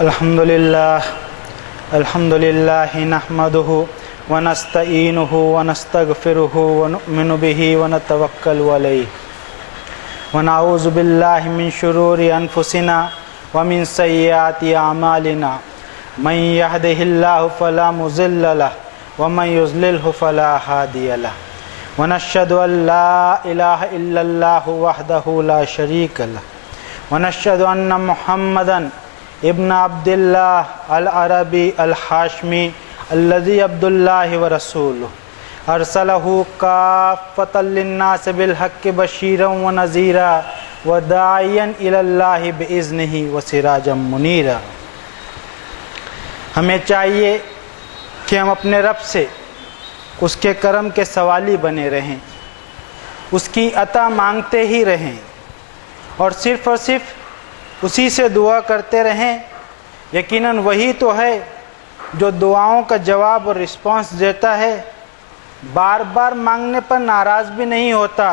الحمدللہ نحمدہ ونستعینہ ونستغفرہ ونؤمن بہ ونتوکل علیہ ونعوذ باللہ من شرور انفسنا ومن سیئات اعمالنا من یہدہ اللہ فلا مضل لہ ومن یضللہ فلا ہادی لہ ونشہد ان لا الہ الا اللہ وحدہ لا شریک لہ ونشہد ان محمدا ابن عبد اللہ العربی الحاشمی الذی عبد اللہ ورسولہ ارسلہ کافۃ للناس بالحق بشیرا ونذیرا وداعیا الی اللہ باذنہ وسراجا منیرا۔ ہمیں چاہیے کہ ہم اپنے رب سے اس کے کرم کے سوالی بنے رہیں، اس کی عطا مانگتے ہی رہیں اور صرف اسی سے دعا کرتے رہیں۔ یقیناً وہی تو ہے جو دعاؤں کا جواب اور رسپانس دیتا ہے، بار بار مانگنے پر ناراض بھی نہیں ہوتا،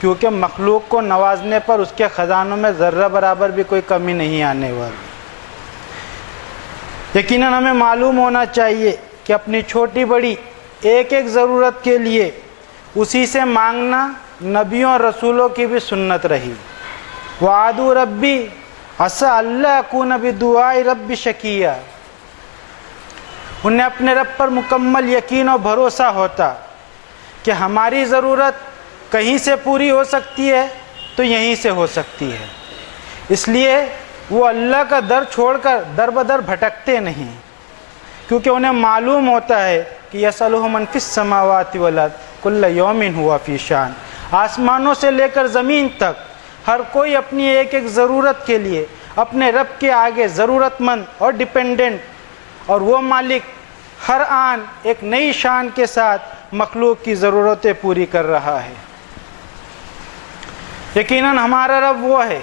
کیونکہ مخلوق کو نوازنے پر اس کے خزانوں میں ذرہ برابر بھی کوئی کمی نہیں آنے والی۔ یقیناً ہمیں معلوم ہونا چاہیے کہ اپنی چھوٹی بڑی ایک ایک ضرورت کے لیے اسی سے مانگنا نبیوں اور رسولوں کی بھی سنت رہی۔ وعدوا ربی عسى اللہ اکون بدعاء رب شقیا، انہیں اپنے رب پر مکمل یقین اور بھروسہ ہوتا کہ ہماری ضرورت کہیں سے پوری ہو سکتی ہے تو یہیں سے ہو سکتی ہے، اس لیے وہ اللہ کا در چھوڑ کر در بدر بھٹکتے نہیں، کیونکہ انہیں معلوم ہوتا ہے کہ یسألہ من فی السماوات والارض کل یوم ہوا فی شان، آسمانوں سے لے کر زمین تک ہر کوئی اپنی ایک ایک ضرورت کے لیے اپنے رب کے آگے ضرورت مند اور ڈیپینڈنٹ، اور وہ مالک ہر آن ایک نئی شان کے ساتھ مخلوق کی ضرورتیں پوری کر رہا ہے۔ یقیناً ہمارا رب وہ ہے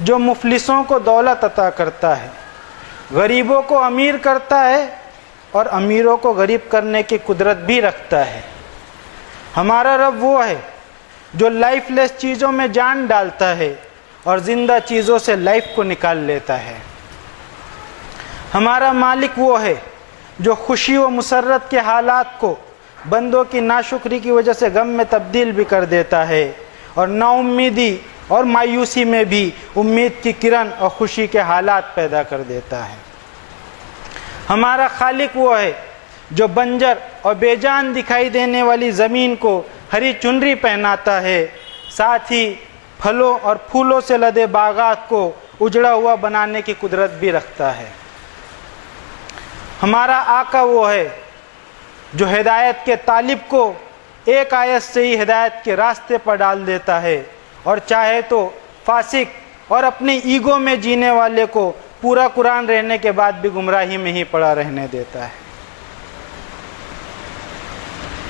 جو مفلسوں کو دولت عطا کرتا ہے، غریبوں کو امیر کرتا ہے اور امیروں کو غریب کرنے کی قدرت بھی رکھتا ہے۔ ہمارا رب وہ ہے جو لائف لیس چیزوں میں جان ڈالتا ہے اور زندہ چیزوں سے لائف کو نکال لیتا ہے۔ ہمارا مالک وہ ہے جو خوشی و مسرت کے حالات کو بندوں کی ناشکری کی وجہ سے غم میں تبدیل بھی کر دیتا ہے، اور نا امیدی اور مایوسی میں بھی امید کی کرن اور خوشی کے حالات پیدا کر دیتا ہے۔ ہمارا خالق وہ ہے جو بنجر اور بے جان دکھائی دینے والی زمین کو ہری چنری پہناتا ہے، ساتھ ہی پھلوں اور پھولوں سے لدے باغات کو اجڑا ہوا بنانے کی قدرت بھی رکھتا ہے۔ ہمارا آقا وہ ہے جو ہدایت کے طالب کو ایک آیت سے ہی ہدایت کے راستے پر ڈال دیتا ہے، اور چاہے تو فاسق اور اپنے ایگو میں جینے والے کو پورا قرآن رہنے کے بعد بھی گمراہی میں ہی پڑا رہنے دیتا ہے۔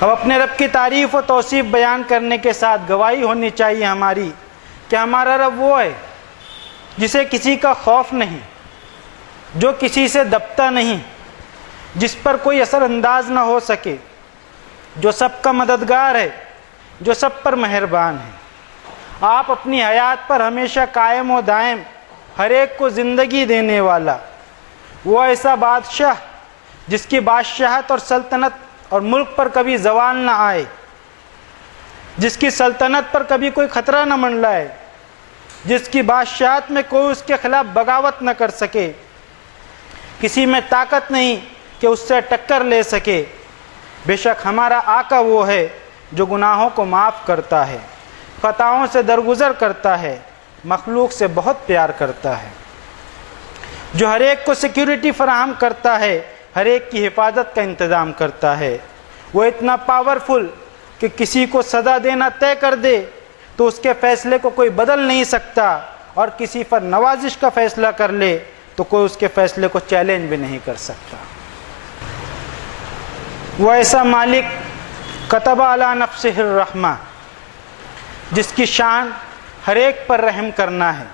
اب اپنے رب کی تعریف و توصیف بیان کرنے کے ساتھ گواہی ہونی چاہیے ہماری کہ ہمارا رب وہ ہے جسے کسی کا خوف نہیں، جو کسی سے دبتا نہیں، جس پر کوئی اثر انداز نہ ہو سکے، جو سب کا مددگار ہے، جو سب پر مہربان ہے۔ آپ اپنی حیات پر ہمیشہ قائم و دائم ہر ایک کو زندگی دینے والا، وہ ایسا بادشاہ جس کی بادشاہت اور سلطنت اور ملک پر کبھی زوال نہ آئے، جس کی سلطنت پر کبھی کوئی خطرہ نہ منڈلائے، جس کی بادشاہت میں کوئی اس کے خلاف بغاوت نہ کر سکے، کسی میں طاقت نہیں کہ اس سے ٹکر لے سکے۔ بے شک ہمارا آقا وہ ہے جو گناہوں کو معاف کرتا ہے، خطاؤں سے درگزر کرتا ہے، مخلوق سے بہت پیار کرتا ہے، جو ہر ایک کو سیکیورٹی فراہم کرتا ہے، ہر ایک کی حفاظت کا انتظام کرتا ہے۔ وہ اتنا پاورفل کہ کسی کو سزا دینا طے کر دے تو اس کے فیصلے کو کوئی بدل نہیں سکتا، اور کسی پر نوازش کا فیصلہ کر لے تو کوئی اس کے فیصلے کو چیلنج بھی نہیں کر سکتا۔ وہ ایسا مالک کتب علی نفسہ الرحمہ جس کی شان ہر ایک پر رحم کرنا ہے،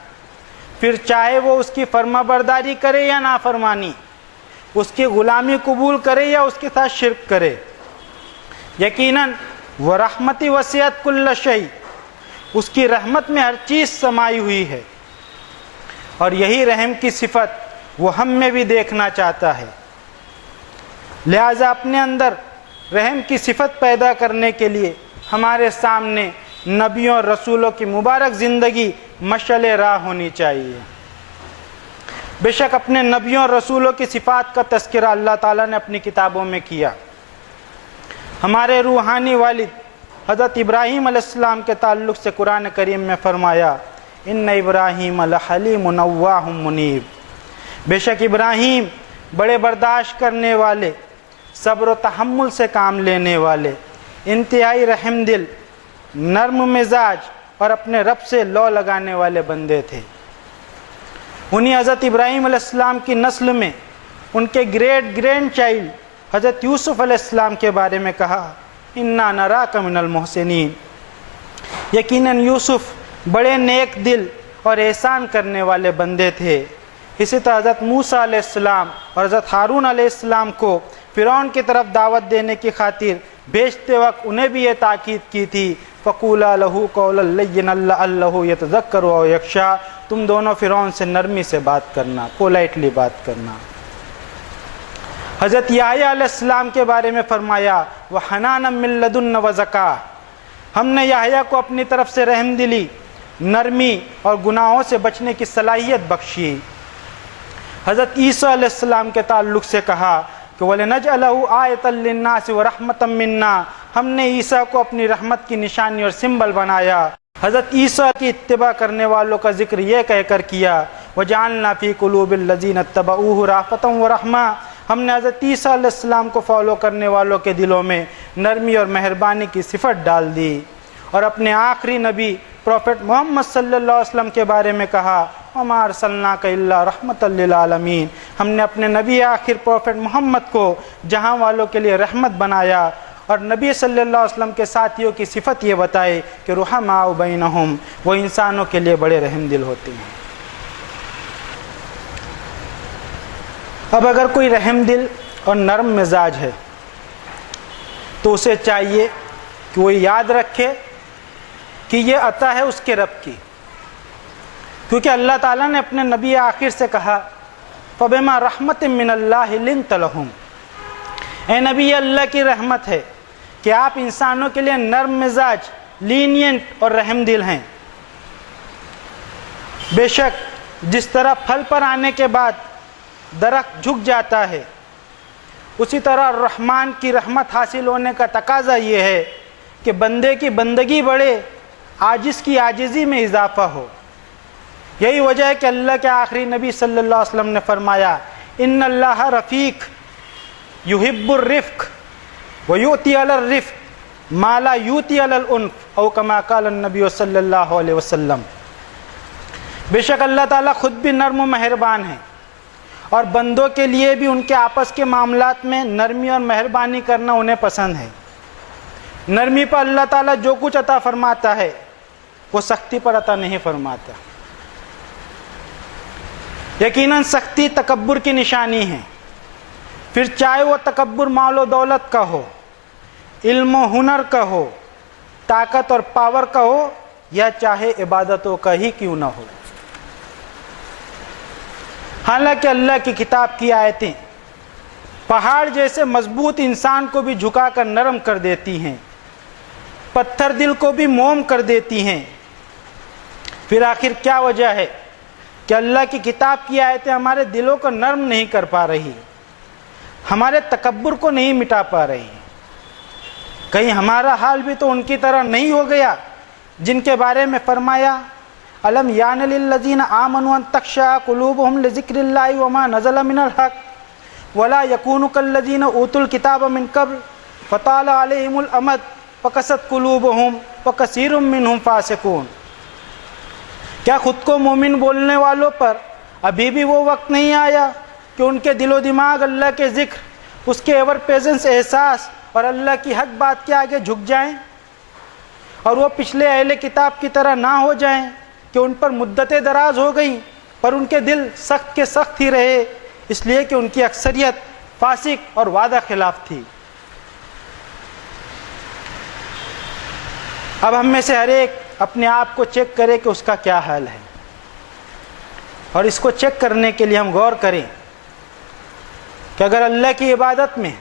پھر چاہے وہ اس کی فرما برداری کرے یا نافرمانی، اس کی غلامی قبول کرے یا اس کے ساتھ شرک کرے۔ یقیناً وہ رحمتی وسعت کل شیء، اس کی رحمت میں ہر چیز سمائی ہوئی ہے۔ اور یہی رحم کی صفت وہ ہم میں بھی دیکھنا چاہتا ہے۔ لہٰذا اپنے اندر رحم کی صفت پیدا کرنے کے لیے ہمارے سامنے نبیوں اور رسولوں کی مبارک زندگی مشعل راہ ہونی چاہیے۔ بے شک اپنے نبیوں اور رسولوں کی صفات کا تذکرہ اللہ تعالیٰ نے اپنی کتابوں میں کیا۔ ہمارے روحانی والد حضرت ابراہیم علیہ السلام کے تعلق سے قرآن کریم میں فرمایا ان ابراہیم لحلیم نواہ منیب، بے شک ابراہیم بڑے برداشت کرنے والے، صبر و تحمل سے کام لینے والے، انتہائی رحم دل، نرم مزاج اور اپنے رب سے لو لگانے والے بندے تھے۔ انہی حضرت ابراہیم علیہ السلام کی نسل میں ان کے گریٹ گرینڈ چائلڈ حضرت یوسف علیہ السلام کے بارے میں کہا انا نراک من المحسنین، یقیناً یوسف بڑے نیک دل اور احسان کرنے والے بندے تھے۔ اسی طرح حضرت موسیٰ علیہ السلام اور حضرت ہارون علیہ السلام کو فرعون کی طرف دعوت دینے کی خاطر بھیجتے وقت انہیں بھی یہ تاکید کی تھی فَقُولَا لَهُ قَوْلًا لَيِّنًا لَعَلَّهُ يَتَذَكَّرُ أَوْ يَخْشَىٰ، تم دونوں فرعون سے نرمی سے بات کرنا، پولائٹلی بات کرنا۔ حضرت یحییٰ علیہ السلام کے بارے میں فرمایا وَحَنَانًا مِن لَدُنَّا وَزَكَاةً، ہم نے یحییٰ کو اپنی طرف سے رحم دلی، نرمی اور گناہوں سے بچنے کی صلاحیت بخشی۔ حضرت عیسیٰ علیہ السلام کے تعلق سے کہا کہ وَلِنَجْعَلَهُ آیَةً لِلنَّاسِ وَرَحْمَةً مِنَّا، ہم نے عیسیٰ کو اپنی رحمت کی نشانی اور سمبل بنایا۔ حضرت عیسیٰ کی اتباع کرنے والوں کا ذکر یہ کہہ کر کیا وَجَعَلْنَا فِي قُلُوبِ الَّذِينَ اتَّبَعُوهُ رَأْفَةً وَرَحْمَةً، ہم نے حضرت عیسیٰ علیہ السلام کو فالو کرنے والوں کے دلوں میں نرمی اور مہربانی کی صفت ڈال دی۔ اور اپنے آخری نبی پروفٹ محمد صلی اللہ علیہ وسلم کے بارے میں کہا وَمَا أَرْسَلْنَاكَ إِلَّا رَحْمَةً لِلْعَالَمِينَ، ہم نے اپنے نبی آخر پروفٹ محمد کو جہاں والوں کے لیے رحمت بنایا۔ اور نبی صلی اللہ علیہ وسلم کے ساتھیوں کی صفت یہ بتائے کہ رحماء بینہم، وہ انسانوں کے لیے بڑے رحم دل ہوتے ہیں۔ اب اگر کوئی رحم دل اور نرم مزاج ہے تو اسے چاہیے کہ وہ یاد رکھے کہ یہ عطا ہے اس کے رب کی، کیونکہ اللہ تعالیٰ نے اپنے نبی آخر سے کہا فَبِمَا رَحْمَةٍ مِّنَ اللَّهِ لِنْتَ لَهُمْ، اے نبی اللہ کی رحمت ہے کہ آپ انسانوں کے لیے نرم مزاج، لینینٹ اور رحم دل ہیں۔ بے شک جس طرح پھل پر آنے کے بعد درخت جھک جاتا ہے، اسی طرح الرحمن کی رحمت حاصل ہونے کا تقاضا یہ ہے کہ بندے کی بندگی بڑھے، عاجز کی عاجزی میں اضافہ ہو۔ یہی وجہ ہے کہ اللہ کے آخری نبی صلی اللہ علیہ وسلم نے فرمایا ان اللہ رفیق یحب الرفق ویؤتی علی الرفق ما لا یؤتی علی العنف او کما قال النبی صلی اللہ علیہ وسلم، بے شک اللہ تعالیٰ خود بھی نرم و مہربان ہے اور بندوں کے لیے بھی ان کے آپس کے معاملات میں نرمی اور مہربانی کرنا انہیں پسند ہے۔ نرمی پر اللہ تعالیٰ جو کچھ عطا فرماتا ہے وہ سختی پر عطا نہیں فرماتا۔ یقیناً سختی تکبر کی نشانی ہے، پھر چاہے وہ تکبر مال و دولت کا ہو، علم و ہنر کا ہو، طاقت اور پاور کا ہو، یا چاہے عبادتوں کا ہی کیوں نہ ہو۔ حالانکہ اللہ کی کتاب کی آیتیں پہاڑ جیسے مضبوط انسان کو بھی جھکا کر نرم کر دیتی ہیں، پتھر دل کو بھی موم کر دیتی ہیں۔ پھر آخر کیا وجہ ہے کہ اللہ کی کتاب کی آیتیں ہمارے دلوں کو نرم نہیں کر پا رہی، ہمارے تکبر کو نہیں مٹا پا رہی؟ کہیں ہمارا حال بھی تو ان کی طرح نہیں ہو گیا جن کے بارے میں فرمایا الم یان للذین آمنوا ان تخشع قلوبهم لذکر اللہ وما نزل من الحق ولا یکونوا کالذین اوتوا الکتاب من قبل فطال علیہم الامد فقست قلوبهم وکثیر منهم فاسقون، کیا خود کو مومن بولنے والوں پر ابھی بھی وہ وقت نہیں آیا کہ ان کے دل و دماغ اللہ کے ذکر، اس کے ایور پریزنس احساس اور اللہ کی حق بات کے آگے جھک جائیں، اور وہ پچھلے اہل کتاب کی طرح نہ ہو جائیں کہ ان پر مدتیں دراز ہو گئیں پر ان کے دل سخت کے سخت ہی رہے، اس لیے کہ ان کی اکثریت فاسق اور وعدہ خلاف تھی۔ اب ہم میں سے ہر ایک اپنے آپ کو چیک کرے کہ اس کا کیا حال ہے۔ اور اس کو چیک کرنے کے لیے ہم غور کریں کہ اگر اللہ کی عبادت میں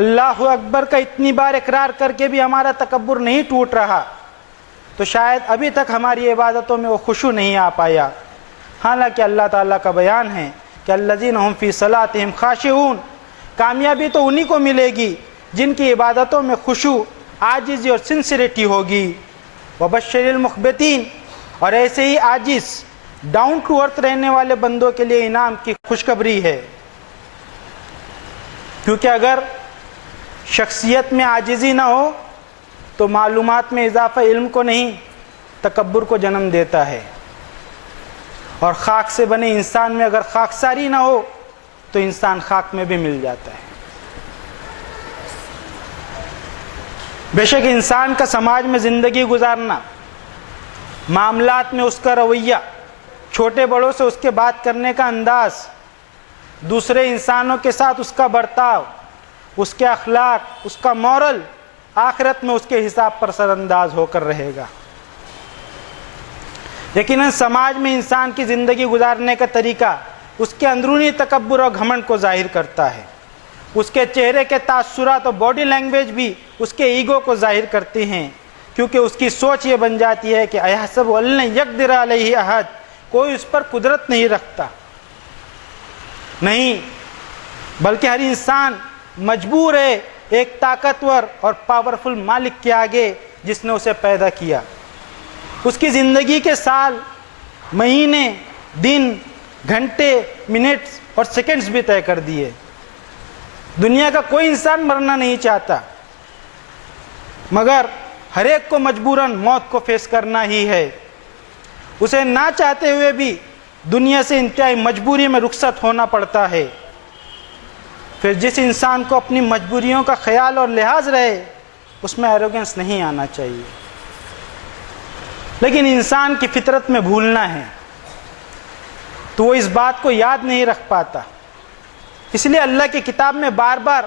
اللہ اکبر کا اتنی بار اقرار کر کے بھی ہمارا تکبر نہیں ٹوٹ رہا تو شاید ابھی تک ہماری عبادتوں میں وہ خشوع نہیں آ پایا. حالانکہ اللہ تعالیٰ کا بیان ہے کہ الذین هم فی صلاتہم خاشعون، کامیابی تو انہی کو ملے گی جن کی عبادتوں میں خشوع، عاجزی اور سنسیریٹی ہوگی. وبشر المخبتین، اور ایسے ہی عاجز ڈاؤن ٹو ارتھ رہنے والے بندوں کے لیے انعام کی خوشخبری ہے. کیونکہ اگر شخصیت میں عاجزی نہ ہو تو معلومات میں اضافہ علم کو نہیں تکبر کو جنم دیتا ہے. اور خاک سے بنے انسان میں اگر خاکساری نہ ہو تو انسان خاک میں بھی مل جاتا ہے. بے شک انسان کا سماج میں زندگی گزارنا، معاملات میں اس کا رویہ، چھوٹے بڑوں سے اس کے بات کرنے کا انداز، دوسرے انسانوں کے ساتھ اس کا برتاؤ، اس کے اخلاق، اس کا مورل، آخرت میں اس کے حساب پر سر انداز ہو کر رہے گا. یقیناً سماج میں انسان کی زندگی گزارنے کا طریقہ اس کے اندرونی تکبر اور گھمنڈ کو ظاہر کرتا ہے. اس کے چہرے کے تاثرات اور باڈی لینگویج بھی اس کے ایگو کو ظاہر کرتے ہیں، کیونکہ اس کی سوچ یہ بن جاتی ہے کہ اَيَحْسَبُ أَن لَّن يَقْدِرَ عَلَيْهِ أَحَدٌ، کوئی اس پر قدرت نہیں رکھتا. نہیں، بلکہ ہر انسان مجبور ہے ایک طاقتور اور پاورفل مالک کے آگے جس نے اسے پیدا کیا. اس کی زندگی کے سال، مہینے، دن، گھنٹے، منٹس اور سیکنڈز بھی طے کر دیے. دنیا کا کوئی انسان مرنا نہیں چاہتا، مگر ہر ایک کو مجبوراً موت کو فیس کرنا ہی ہے. اسے نہ چاہتے ہوئے بھی دنیا سے انتہائی مجبوری میں رخصت ہونا پڑتا ہے. پھر جس انسان کو اپنی مجبوریوں کا خیال اور لحاظ رہے اس میں ایروگنس نہیں آنا چاہیے. لیکن انسان کی فطرت میں بھولنا ہے تو وہ اس بات کو یاد نہیں رکھ پاتا. اس لیے اللہ کی کتاب میں بار بار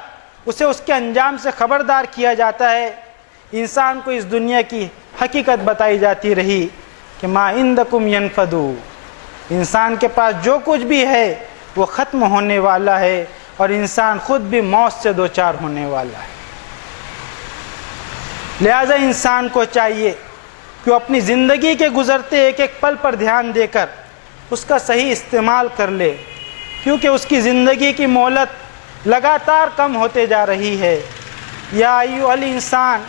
اسے اس کے انجام سے خبردار کیا جاتا ہے. انسان کو اس دنیا کی حقیقت بتائی جاتی رہی کہ ما عندکم ینفد، انسان کے پاس جو کچھ بھی ہے وہ ختم ہونے والا ہے اور انسان خود بھی موت سے دوچار ہونے والا ہے. لہذا انسان کو چاہیے کہ وہ اپنی زندگی کے گزرتے ایک ایک پل پر دھیان دے کر اس کا صحیح استعمال کر لے، کیونکہ اس کی زندگی کی مہلت لگاتار کم ہوتے جا رہی ہے. یا ایھا الانسان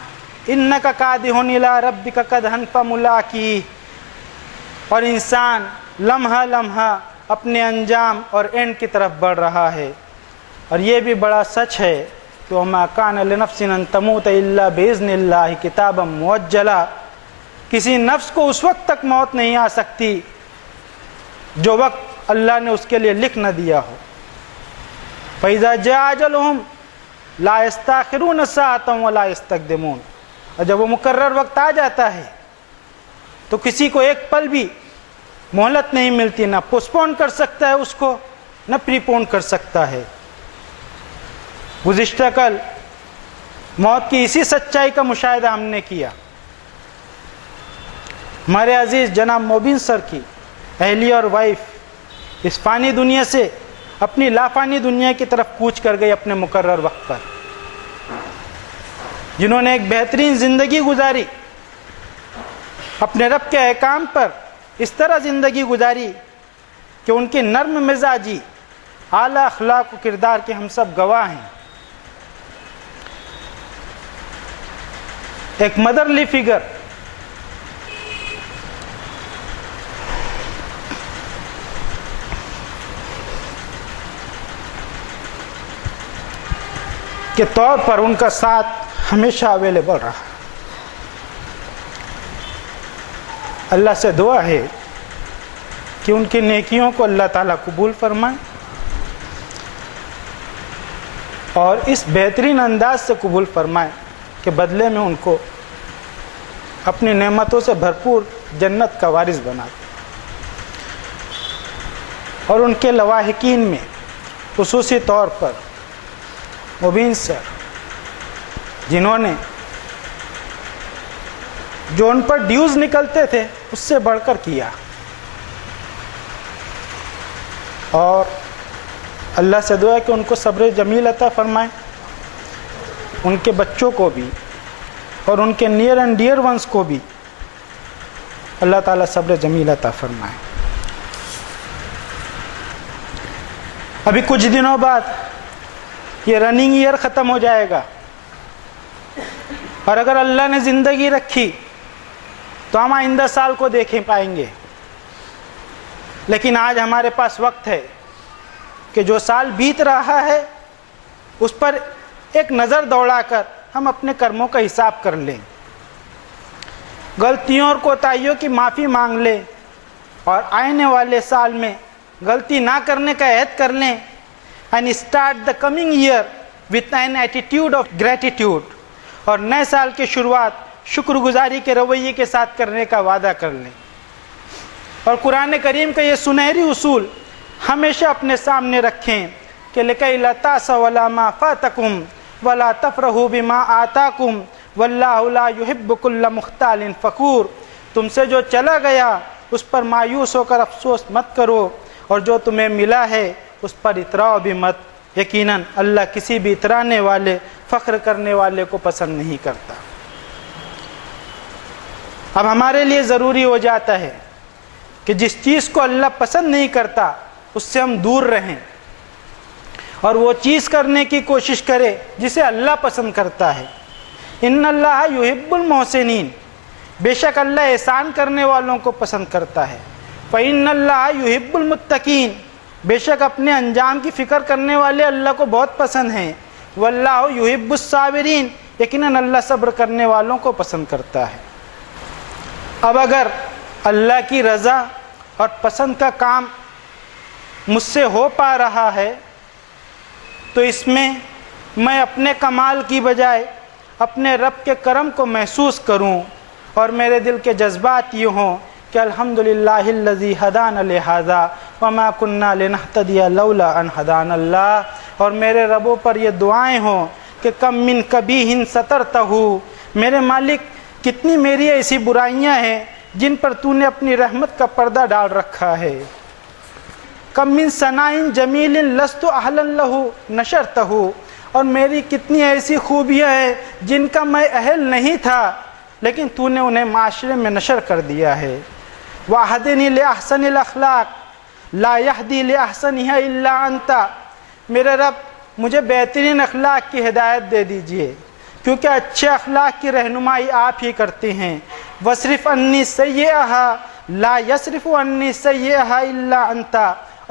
انک کادح الی ربک کدحا فملاقیہ، اور انسان لمحہ لمحہ اپنے انجام اور اینڈ کی طرف بڑھ رہا ہے. اور یہ بھی بڑا سچ ہے کہ وما کان لنفس ان تموت الا باذن اللہ کتابا مؤجلا، کسی نفس کو اس وقت تک موت نہیں آ سکتی جو وقت اللہ نے اس کے لیے لکھ نہ دیا ہو. فَإِذَا جَاءَ أَجَلُهُمْ لَا يَسْتَأْخِرُونَ سَاعَةً وَلَا يَسْتَقْدِمُونَ، اور جب وہ مقرر وقت آ جاتا ہے تو کسی کو ایک پل بھی مہلت نہیں ملتی، نہ پوسپون کر سکتا ہے اس کو، نہ پریپون کر سکتا ہے. گزشتہ کل موت کی اسی سچائی کا مشاہدہ ہم نے کیا. ہمارے عزیز جناب موبین سر کی اہلیہ اور وائف اس فانی دنیا سے اپنی لافانی دنیا کی طرف کوچ کر گئی اپنے مقرر وقت پر، جنہوں نے ایک بہترین زندگی گزاری، اپنے رب کے احکام پر اس طرح زندگی گزاری کہ ان کی نرم مزاجی، اعلیٰ اخلاق و کردار کے ہم سب گواہ ہیں. ایک مدرلی فگر کے طور پر ان کا ساتھ ہمیشہ اویلیبل رہا. اللہ سے دعا ہے کہ ان کی نیکیوں کو اللہ تعالیٰ قبول فرمائے اور اس بہترین انداز سے قبول فرمائے کہ بدلے میں ان کو اپنی نعمتوں سے بھرپور جنت کا وارث بنا دے. اور ان کے لواحقین میں خصوصی طور پر مبین سر، جنہوں نے جو ان پر ڈیوز نکلتے تھے اس سے بڑھ کر کیا، اور اللہ سے دعا ہے کہ ان کو صبر جمیل عطا فرمائے، ان کے بچوں کو بھی اور ان کے نیئر اینڈ ڈیئر ونس کو بھی اللہ تعالیٰ صبر جمیل عطا فرمائے۔ ابھی کچھ دنوں بعد یہ رننگ ایئر ختم ہو جائے گا، اور اگر اللہ نے زندگی رکھی تو ہم آئندہ سال کو دیکھ پائیں گے، لیکن آج ہمارے پاس وقت ہے کہ جو سال بیت رہا ہے اس پر ایک نظر دوڑا کر ہم اپنے کرموں کا حساب کر لیں، غلطیوں اور کوتاہیوں کی معافی مانگ لیں، اور آنے والے سال میں غلطی نہ کرنے کا عہد کر لیں، and start the coming year with an attitude of gratitude، اور نئے سال کی شروعات شکر گزاری کے رویے کے ساتھ کرنے کا وعدہ کر لیں۔ اور قرآن کریم کا یہ سنہری اصول ہمیشہ اپنے سامنے رکھیں کہ لِكَيْ لَا تَأْسَوْا عَلَىٰ مَا فَاتَكُمْ وَلَا تَفْرَحُوا بِمَا آتَاكُمْ وَاللَّهُ لَا يُحِبُّ كُلَّ مُخْتَالٍ فَخُورٍ۔ تم سے جو چلا گیا اس پر مایوس ہو کر افسوس مت کرو، اور جو تمہیں ملا ہے اس پر اتراؤ بھی مت، یقیناً اللہ کسی بھی اترانے والے فخر کرنے والے کو پسند نہیں کرتا۔ اب ہمارے لیے ضروری ہو جاتا ہے کہ جس چیز کو اللہ پسند نہیں کرتا اس سے ہم دور رہیں، اور وہ چیز کرنے کی کوشش کرے جسے اللہ پسند کرتا ہے۔ ان اللہ یحب المحسنین، بے شک اللہ احسان کرنے والوں کو پسند کرتا ہے۔ فإن اللہ یحب المتقین، بے شک اپنے انجام کی فکر کرنے والے اللہ کو بہت پسند ہیں۔ واللہ یحب الصابرین، یقیناً اللہ صبر کرنے والوں کو پسند کرتا ہے۔ اب اگر اللہ کی رضا اور پسند کا کام مجھ سے ہو پا رہا ہے تو اس میں اپنے کمال کی بجائے اپنے رب کے کرم کو محسوس کروں، اور میرے دل کے جذبات یہ ہوں کہ الحمدللہ الذی ہدانا لہذا وما کننا لنہتدی لولا ان ہدانا اللہ، اور میرے ربوں پر یہ دعائیں ہوں کہ کم من قبیح سترتہ، میرے مالک کتنی میری ایسی برائیاں ہیں جن پر تو نے اپنی رحمت کا پردہ ڈال رکھا ہے۔ کم من ثناء جمیل لست اہلا لہ نشرتہ، اور میری کتنی ایسی خوبیاں ہیں جن کا میں اہل نہیں تھا لیکن تو نے انہیں معاشرے میں نشر کر دیا ہے۔ وَأَهْدِنِي لِأَحْسَنِ الْأَخْلَاقِ لَا يَهْدِي لِأَحْسَنِهَا إِلَّا أَنْتَ، میرے رب مجھے بہترین اخلاق کی ہدایت دے دیجئے، کیونکہ اچھے اخلاق کی رہنمائی آپ ہی کرتے ہیں۔ وَاصْرِفْ عَنِّي السَّيِّئَةَ لَا يَصْرِفُ عَنِّي السَّيِّئَةَ إِلَّا أَنْتَ،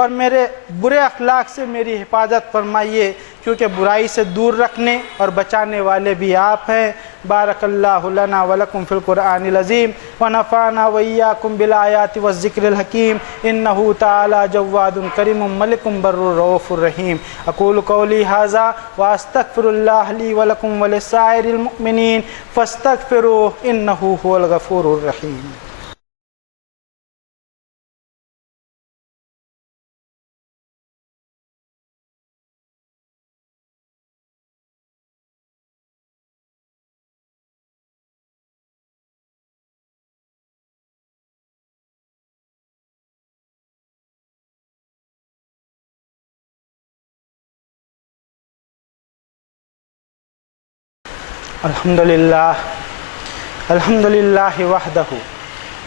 اور میرے برے اخلاق سے میری حفاظت فرمائیے، کیونکہ برائی سے دور رکھنے اور بچانے والے بھی آپ ہیں۔ بارک اللہ لنا ولکم فی القرآن العظیم، ونفعنا وإیاکم بالآیات والذکر الحکیم، انہ تعالی جواد کریم ملک بر رؤوف الرحیم۔ اقول قولی ھذا واستغفر اللہ لی ولکم ولسائر المؤمنین فاستغفروہ انہ ھو الغفور الرحیم۔ الحمدللہ وحدہ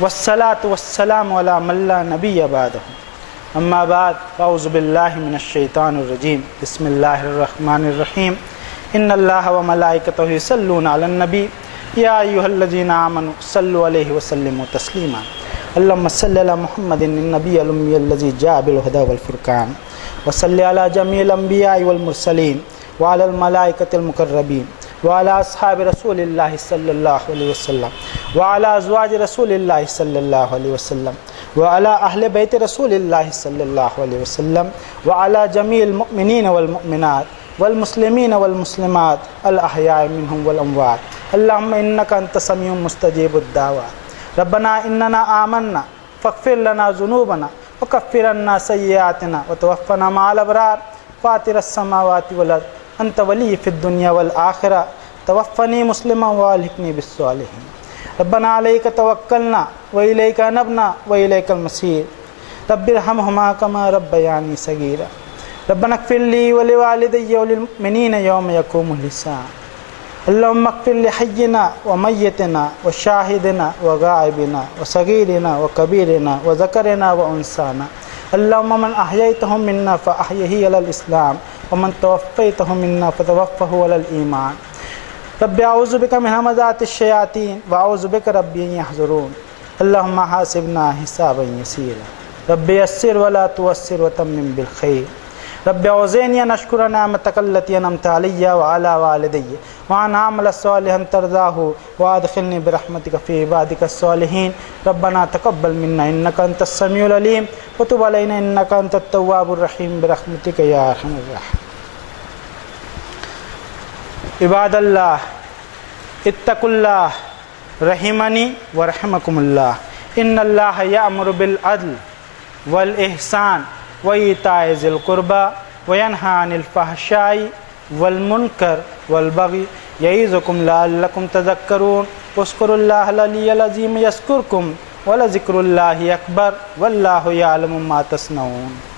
والصلاة والسلام علی من لا نبی بعدہ، اما بعد اعوذ باللہ من الشیطان الرجیم، بسم اللہ الرحمن الرحیم۔ ان اللہ وملائکتہ یصلون علی النبی یا ایھا الذین آمنوا صلوا علیہ وسلموا تسلیما۔ اللہم صل علی محمد النبی الامی الذی جاء بالھدی والفرقان، وصل علی جمیع الانبیاء والمرسلین وعلی الملائکۃ المقربین وعلى اصحاب رسول اللہ صلی اللہ علیہ وسلم وعلى ازواج رسول اللہ صلی اللہ علیہ وسلم وعلى اہل بیت رسول اللہ صلی اللہ علیہ وسلم وعلى جمیع المؤمنین والمؤمنات والمسلمین والمسلمات الاحیاء منہم والاموات۔ اللہم انک انت سمیع مستجیب الدعوات، ربنا اننا آمنا فاغفر لنا ذنوبنا وکفر عنا سیئاتنا وتوفنا مع الابرار، فاطر السماوات والارض انت ولی فی الدنیا والآخرہ، توفنی مسلما والحقنی بالصالحین۔ ربنا علیک توکلنا والیک انبنا والیک المصیر، رب ارحمهما كما ربياني صغيرا ربنا اغفر لي ولوالدي وللمؤمنين يوم يقوم الحساب اللهم اغفر لحينا وميتنا وشاهدنا وغائبنا وصغيرنا وكبيرنا وذكرنا وأنثانا اللهم من أحييته منا فأحيه على الإسلام ومن توفيته منا فتوفه على الإيمان رب أعوذ بك من همزات الشياطين وأعوذ بك رب أن يحضرون اللهم حاسبنا حسابا يسيرا رب يسر ولا توسر وتمم بالخير رب أوزعني أن أشكر نعمتك التي أنعمت علي وعلى والدي وأن أعمل صالحا ترضاه وأدخلني برحمتك في عبادك الصالحين ربنا تقبل منا إنك أنت السميع العليم وتب علينا إنك أنت التواب الرحيم برحمتك يا أرحم الراحمين عباد اللہ اتقوا اللہ رحمنی ورحمکم اللہ ان اللہ یأمر بالعدل والإحسان وإیتاء ذی القربى وینہی عن الفحشاء والمنکر والبغی یعظکم لعلکم تذکرون واذکروا اللہ العلی العظیم یذکرکم ولذکر اللہ اکبر واللہ یعلم ما تصنعون